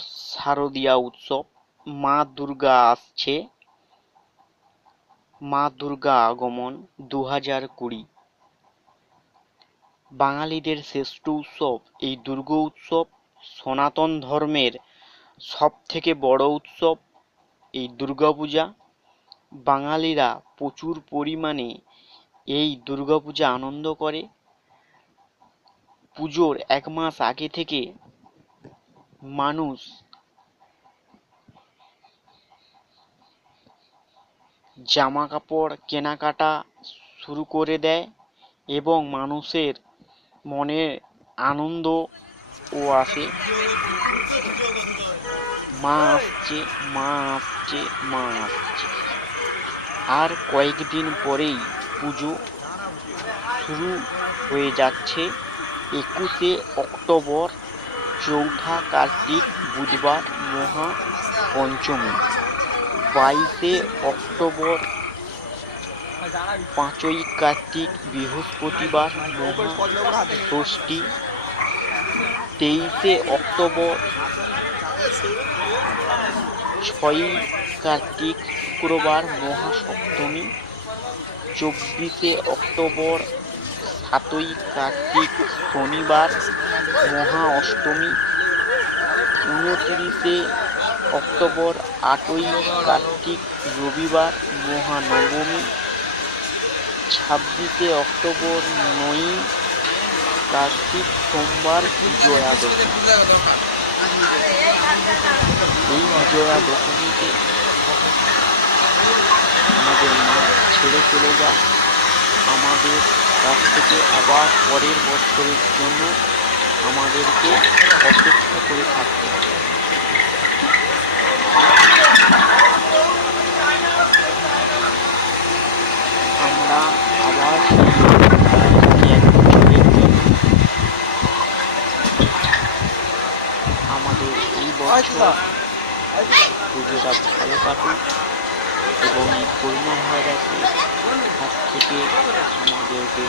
শারদীয়া উৎসব। মা দুর্গা আসছে। মা দুর্গা আগমন দু হাজার কুড়ি। বাঙালিদের শ্রেষ্ঠ উৎসব এই দুর্গা উৎসব। সনাতন ধর্মের সব থেকে বড় উৎসব এই দুর্গাপূজা। বাঙালিরা প্রচুর পরিমাণে এই দুর্গাপূজা আনন্দ করে। পুজোর এক মাস আগে থেকে মানুষ জামা কাপড় কেনাকাটা শুরু করে দেয় এবং মানুষের মনে আনন্দ ও আসে। মা আসছে মা আসছে মা আসছে। আর কয়েকদিন পরেই পুজো শুরু হয়ে যাচ্ছে। একুশে অক্টোবর চৌঠা কার্তিক বুধবার মহা পঞ্চমী। বাইশে অক্টোবর পাঁচই কার্তিক বৃহস্পতিবার মহা ষষ্ঠী। তেইশে অক্টোবর ছয়ই কার্তিক শুক্রবার মহা সপ্তমী। চব্বিশে অক্টোবর সাতই কার্তিক শনিবার, মহা অষ্টমী, উনত্রিশে অক্টোবর, আটই কার্তিক রবিবার মহানবমী ছাব্বিশে অক্টোবর, নয়ই কার্তিক সোমবার বিজয়া দশমী এই বিজয়া দশমীতে আমাদের মা ছেড়ে চলে যায়। আমাদের কাছ থেকে আবার পরের বছরের জন্য আমাদেরকে অপেক্ষা করে থাকতে হবে। আমরা আবার আমাদের এই বছর পুজোটা ভালো কাটুক এবং এই করোনা ভাইরাসের থেকে আমাদেরকে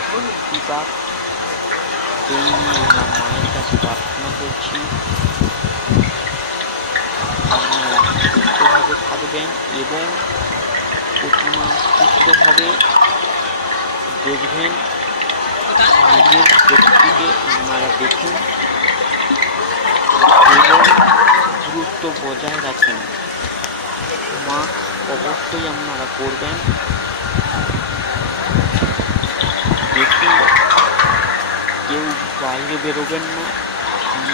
এই নিয়ে মায়ের কাছে প্রার্থনা করছি। আপনারা সুস্থভাবে থাকবেন এবং প্রতিমা সুস্থভাবে দেখবেন। নিজের ব্যক্তিকে আপনারা দেখুন এবং দূরত্ব বজায় রাখেন। মাস্ক অবশ্যই আপনারা করবেন দেখুন কেউ বাইরে বেরোবেন না।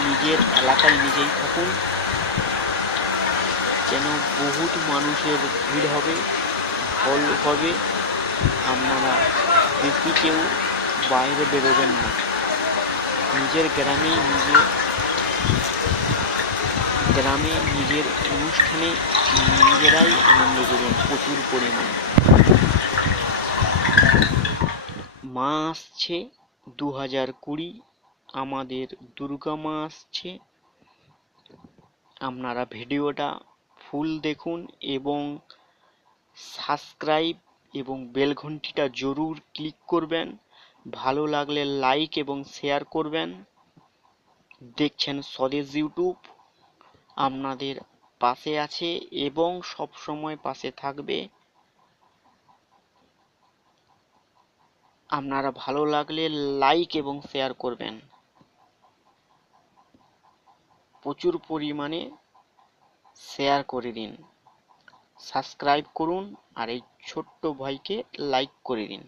নিজের এলাকায় নিজেই থাকুন। যেন বহুত মানুষের ভিড় হবে ফল হবে। আপনারা বেশি কেউ বাইরে বেরোবেন না। নিজের গ্রামেই নিজে, গ্রামে নিজের অনুষ্ঠানে নিজেরাই আনন্দ করুন প্রচুর পরিমাণে। মা আসছে দু হাজার কুড়ি আমাদের দুর্গা মা আসছে। আপনারা ভিডিওটা ফুল দেখুন এবং সাবস্ক্রাইব এবং বেল ঘন্টিটা জরুর ক্লিক করবেন। ভালো লাগলে লাইক এবং শেয়ার করবেন। দেখছেন স্বদেশ ইউটিউব, আপনাদের পাশে আছে এবং সব সময় পাশে থাকবে। আপনারা ভালো লাগলে লাইক এবং শেয়ার করবেন। প্রচুর পরিমাণে শেয়ার করে দিন। সাবস্ক্রাইব করুন আর এই ছোট্ট ভাইকে লাইক করে দিন।